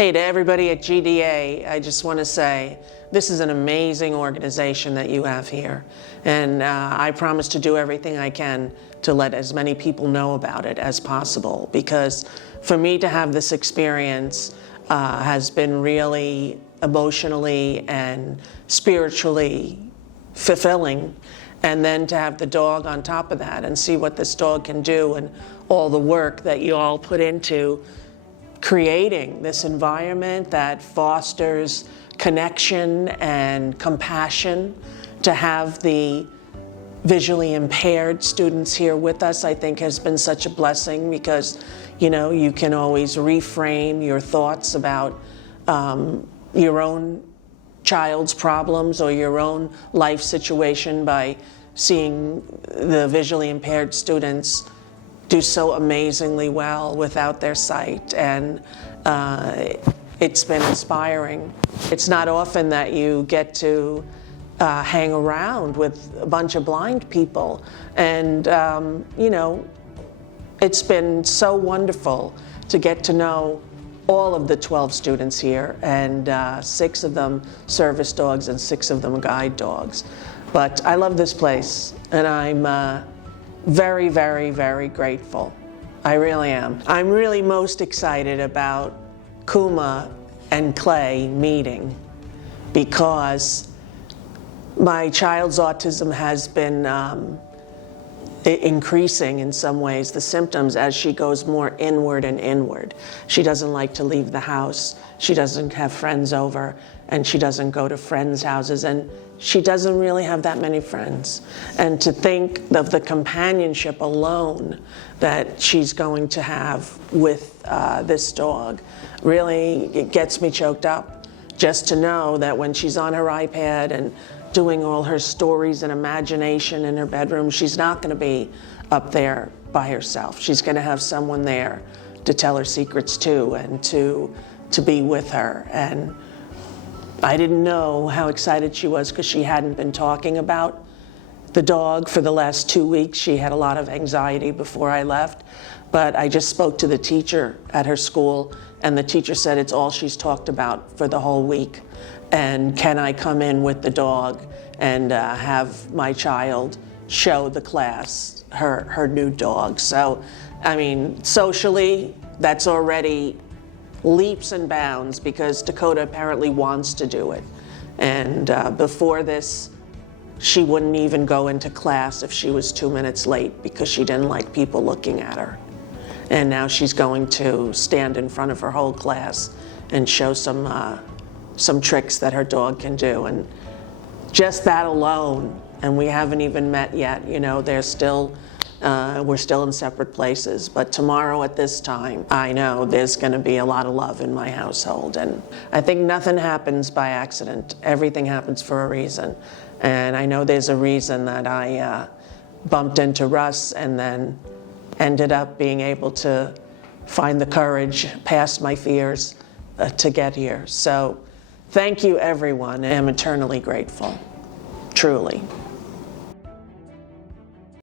Hey, to everybody at GDA, I just want to say this is an amazing organization that you have here, and I promise to do everything I can to let as many people know about it as possible, because for me to have this experience has been really emotionally and spiritually fulfilling, and then to have the dog on top of that and see what this dog can do and all the work that you all put into creating this environment that fosters connection and compassion. To have the visually impaired students here with us, I think has been such a blessing, because you can always reframe your thoughts about your own child's problems or your own life situation by seeing the visually impaired students do so amazingly well without their sight, and it's been inspiring. It's not often that you get to hang around with a bunch of blind people, and it's been so wonderful to get to know all of the 12 students here, and 6 of them service dogs and 6 of them guide dogs. But I love this place, and I'm very, very, very grateful. I really am. I'm really most excited about Kuma and Clay meeting, because my child's autism has been increasing in some ways, the symptoms, as she goes more inward and inward. She doesn't like to leave the house. She doesn't have friends over, and she doesn't go to friends' houses, and she doesn't really have that many friends. And to think of the companionship alone that she's going to have with this dog, really, it gets me choked up, just to know that when she's on her iPad and doing all her stories and imagination in her bedroom, she's not going to be up there by herself. She's going to have someone there to tell her secrets to, and to be with her. And I didn't know how excited she was, because she hadn't been talking about the dog for the last 2 weeks. She had a lot of anxiety before I left, but I just spoke to the teacher at her school, and the teacher said it's all she's talked about for the whole week. And can I come in with the dog and have my child show the class her new dog? So, I mean, socially, that's already leaps and bounds, because Dakota apparently wants to do it. And before this, she wouldn't even go into class if she was 2 minutes late, because she didn't like people looking at her. And now she's going to stand in front of her whole class and show some tricks that her dog can do. And just that alone, and we haven't even met yet, they're still we're still in separate places, but tomorrow at this time, I know there's going to be a lot of love in my household. And I think nothing happens by accident. Everything happens for a reason. And I know there's a reason that I bumped into Russ and then ended up being able to find the courage past my fears to get here. So thank you, everyone. I am eternally grateful, truly.